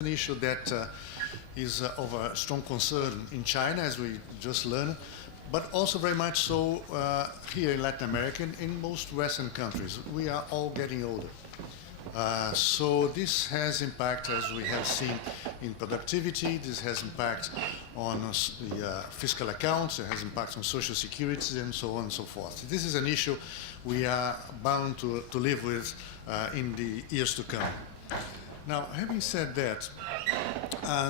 an issue that is of a strong concern in China, as we just learned, but also very much so here in Latin America and in most Western countries. We are all getting older. So this has impact, as we have seen, in productivity. This has impact on the fiscal accounts. It has impact on social security and so on and so forth. This is an issue we are bound to live with in the years to come. Now, having said that,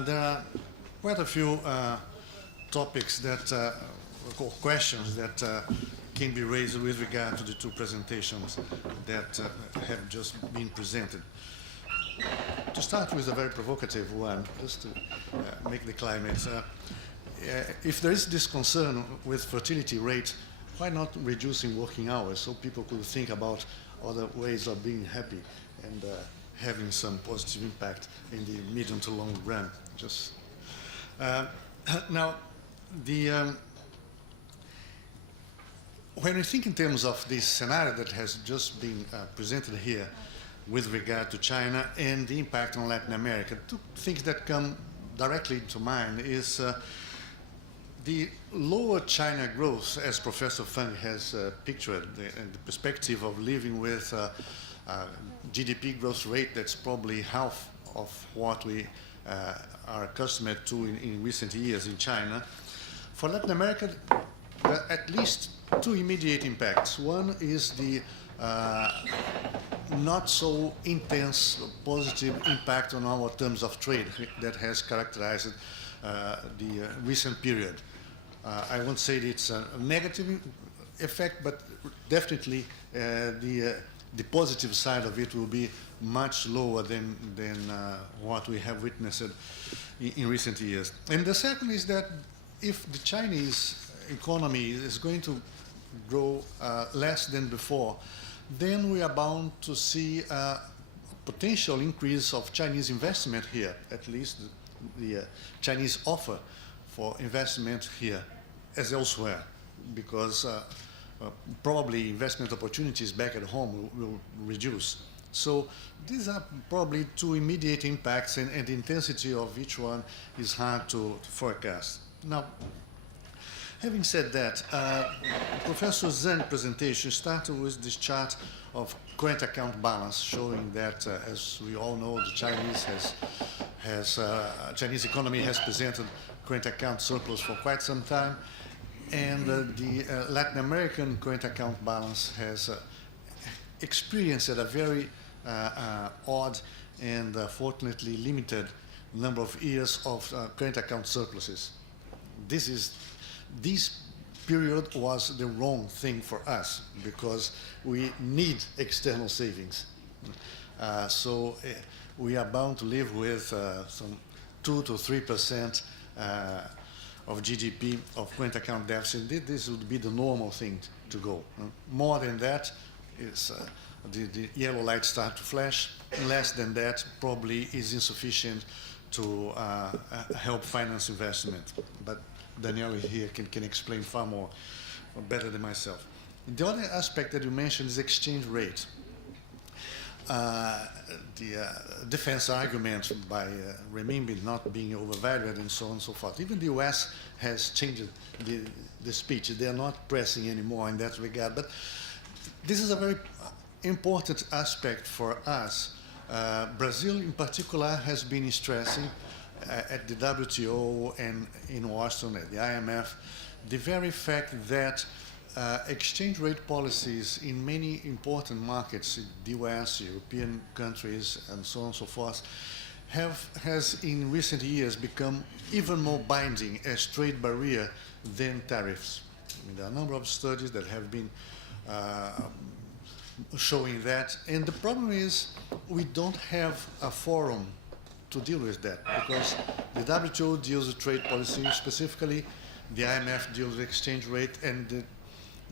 there are quite a few topics that, or questions that can be raised with regard to the two presentations that have just been presented. To start with a very provocative one, just to make the climate, if there is this concern with fertility rate, why not reducing working hours so people could think about other ways of being happy and having some positive impact in the medium to long run? Just now, when we think in terms of this scenario that has just been presented here with regard to China and the impact on Latin America, two things that come directly to mind is the lower China growth, as Professor Feng has pictured, the perspective of living with GDP growth rate that's probably half of what we are accustomed to in recent years in China. For Latin America, there are at least two immediate impacts. One is the not so intense positive impact on our terms of trade that has characterized the recent period. I won't say that it's a negative effect, but definitely the positive side of it will be much lower than what we have witnessed in recent years. And the second is that if the Chinese economy is going to grow less than before, then we are bound to see a potential increase of Chinese investment here, at least the Chinese offer for investment here as elsewhere, because probably investment opportunities back at home will reduce. So these are probably two immediate impacts, and the intensity of each one is hard to forecast. Now, having said that, Professor Zhang's presentation started with this chart of current account balance, showing that, as we all know, the Chinese economy has presented current account surplus for quite some time, and the Latin American current account balance has experienced a very odd and fortunately limited number of years of current account surpluses. This period was the wrong thing for us because we need external savings. So we are bound to live with some 2 to 3% of GDP of current account deficit. This would be the normal thing to go. More than that, is the yellow lights start to flash. Less than that probably is insufficient to help finance investment. But Daniel here can explain far more, or better than myself. The other aspect that you mentioned is exchange rate. The defense argument by renminbi not being overvalued and so on and so forth. Even the US has changed the speech. They are not pressing anymore in that regard. But this is a very important aspect for us. Brazil in particular has been stressing at the WTO and in Washington at the IMF the very fact that exchange rate policies in many important markets, the US, European countries, and so on and so forth, has in recent years become even more binding as trade barrier than tariffs. I mean, there are a number of studies that have been showing that, and the problem is we don't have a forum to deal with that, because the WTO deals with trade policy specifically, the IMF deals with exchange rate, and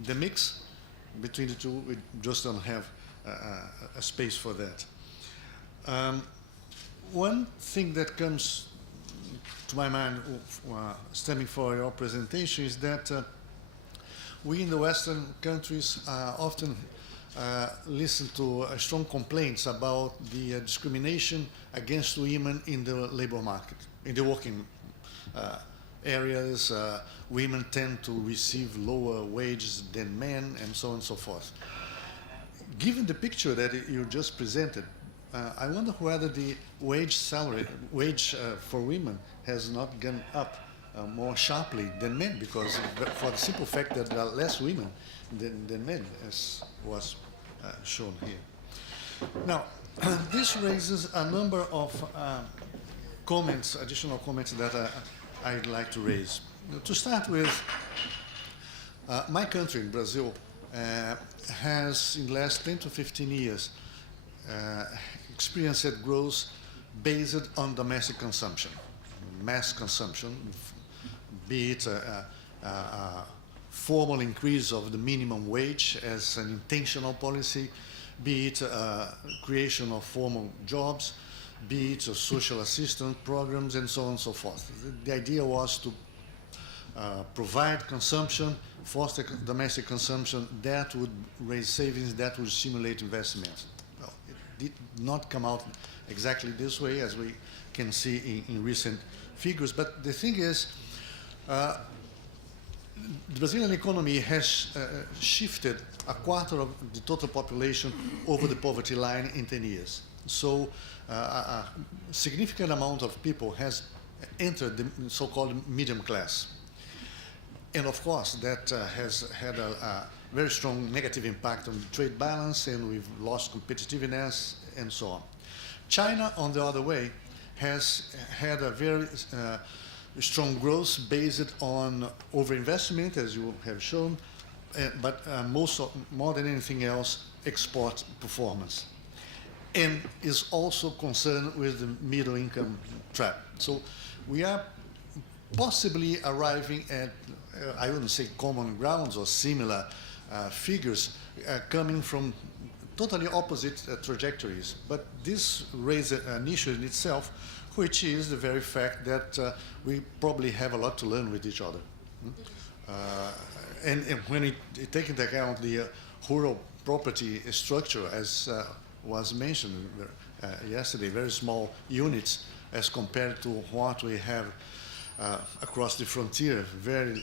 the mix between the two, we just don't have a space for that. One thing that comes to my mind stemming from your presentation is that we in the Western countries often listened to strong complaints about the discrimination against women in the labor market, in the working areas. Women tend to receive lower wages than men, and so on and so forth. Given the picture that you just presented, I wonder whether the wage for women has not gone up more sharply than men, because for the simple fact that there are less women than men, as was shown here. Now, this raises a number of additional comments that I'd like to raise. To start with, my country, Brazil, has in the last 10 to 15 years experienced growth based on domestic consumption, mass consumption, be it a formal increase of the minimum wage as an intentional policy, be it creation of formal jobs, be it social assistance programs, and so on and so forth. The idea was to provide consumption, foster domestic consumption that would raise savings, that would stimulate investments. Well, it did not come out exactly this way, as we can see in recent figures. But the thing is, the Brazilian economy has shifted a quarter of the total population over the poverty line in 10 years. So a significant amount of people has entered the so-called medium class. And of course, that has had a very strong negative impact on the trade balance, and we've lost competitiveness, and so on. China, on the other way, has had a very strong growth based on overinvestment, as you have shown, but more than anything else, export performance, and is also concerned with the middle income trap. So we are possibly arriving at, I wouldn't say common grounds or similar figures coming from totally opposite trajectories. But this raises an issue in itself, which is the very fact that we probably have a lot to learn with each other. And when you take into account the rural property structure, as was mentioned yesterday, very small units as compared to what we have across the frontier, very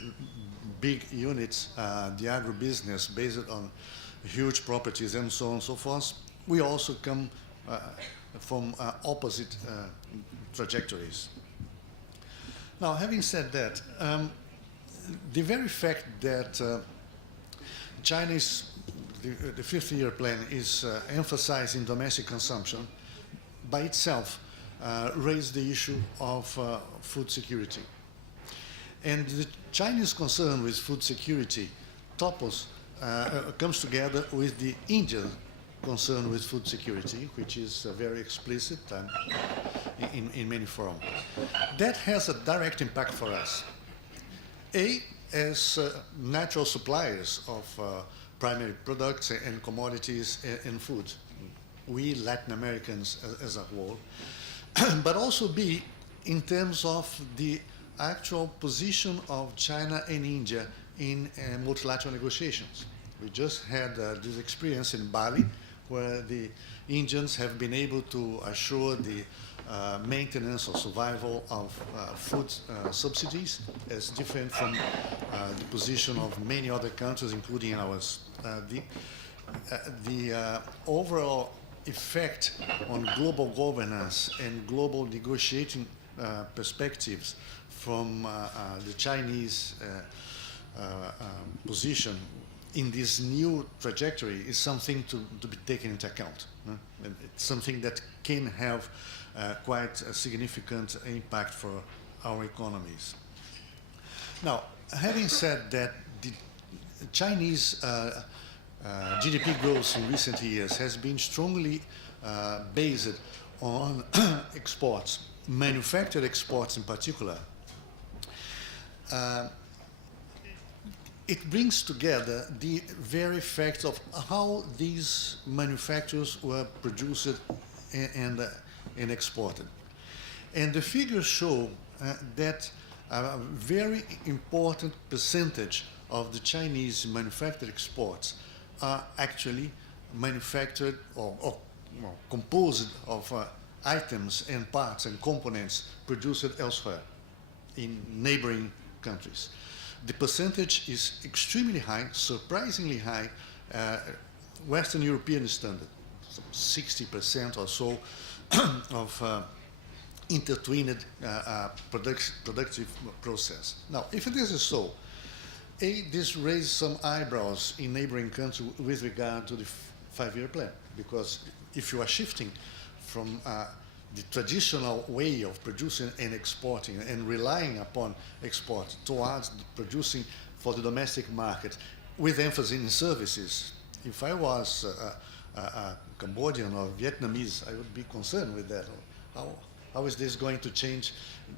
big units, the agribusiness based on huge properties and so on and so forth. We also come from opposite trajectories. Now, having said that, the very fact that China's the fifth-year plan is emphasizing domestic consumption by itself raised the issue of food security. And the Chinese concern with food security comes together with the Indian concern with food security, which is very explicit in many forms. That has a direct impact for us. As natural suppliers of primary products and commodities and food, we Latin Americans as a whole, but also B, in terms of the actual position of China and India in multilateral negotiations. We just had this experience in Bali, where the Indians have been able to assure the maintenance or survival of food subsidies, as different from the position of many other countries, including ours. The overall effect on global governance and global negotiating perspectives from the Chinese position in this new trajectory is something to be taken into account. And it's something that can have quite a significant impact for our economies. Now, having said that, the Chinese GDP growth in recent years has been strongly based on exports, manufactured exports in particular. It brings together the very fact of how these manufactures were produced and exported. And the figures show that a very important percentage of the Chinese manufactured exports are actually manufactured or well, composed of items and parts and components produced elsewhere in neighboring countries. The percentage is extremely high, surprisingly high, Western European standard, 60% or so of intertwined productive process. Now, if this is so, this raises some eyebrows in neighboring countries with regard to the five-year plan, because if you are shifting from the traditional way of producing and exporting and relying upon export towards producing for the domestic market with emphasis in services, if I was a Cambodian or Vietnamese, I would be concerned with that. How is this going to change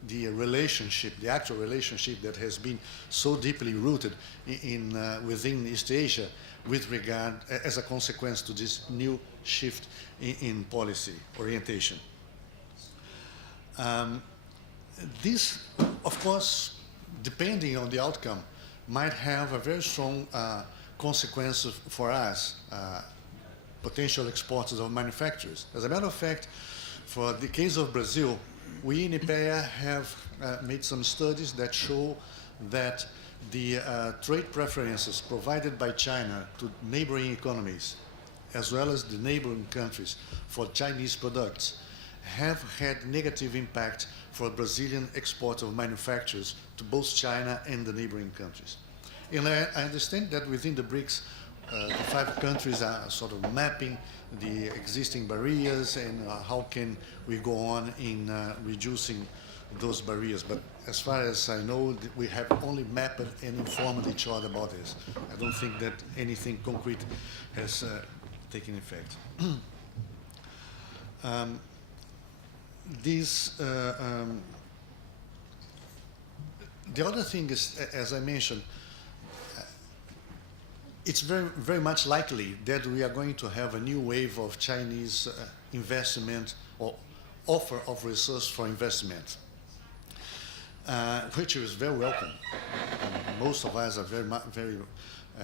the relationship, the actual relationship that has been so deeply rooted within East Asia with regard, as a consequence to this new shift in policy orientation? This, of course, depending on the outcome, might have a very strong consequence for us, potential exporters of manufacturers. As a matter of fact, for the case of Brazil, we in IPEA have made some studies that show that the trade preferences provided by China to neighboring economies, as well as the neighboring countries for Chinese products, have had negative impact for Brazilian export of manufacturers to both China and the neighboring countries. And I understand that within the BRICS, the 5 countries are sort of mapping the existing barriers and how can we go on in reducing those barriers. But as far as I know, we have only mapped and informed each other about this. I don't think that anything concrete has taken effect. The other thing is, as I mentioned, it's very, very much likely that we are going to have a new wave of Chinese investment or offer of resource for investment, which is very welcome. And most of us are very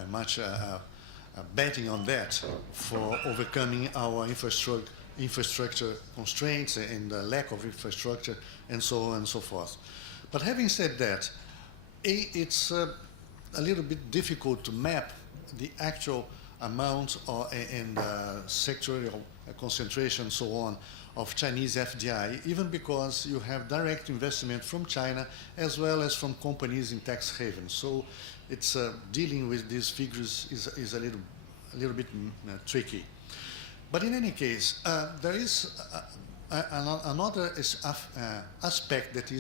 much betting on that for overcoming our infrastructure constraints and lack of infrastructure and so on and so forth. But having said that, it's a little bit difficult to map the actual amount and sectorial concentration and so on of Chinese FDI, even because you have direct investment from China as well as from companies in tax havens. So it's dealing with these figures is a little bit tricky. But in any case, there is another aspect that is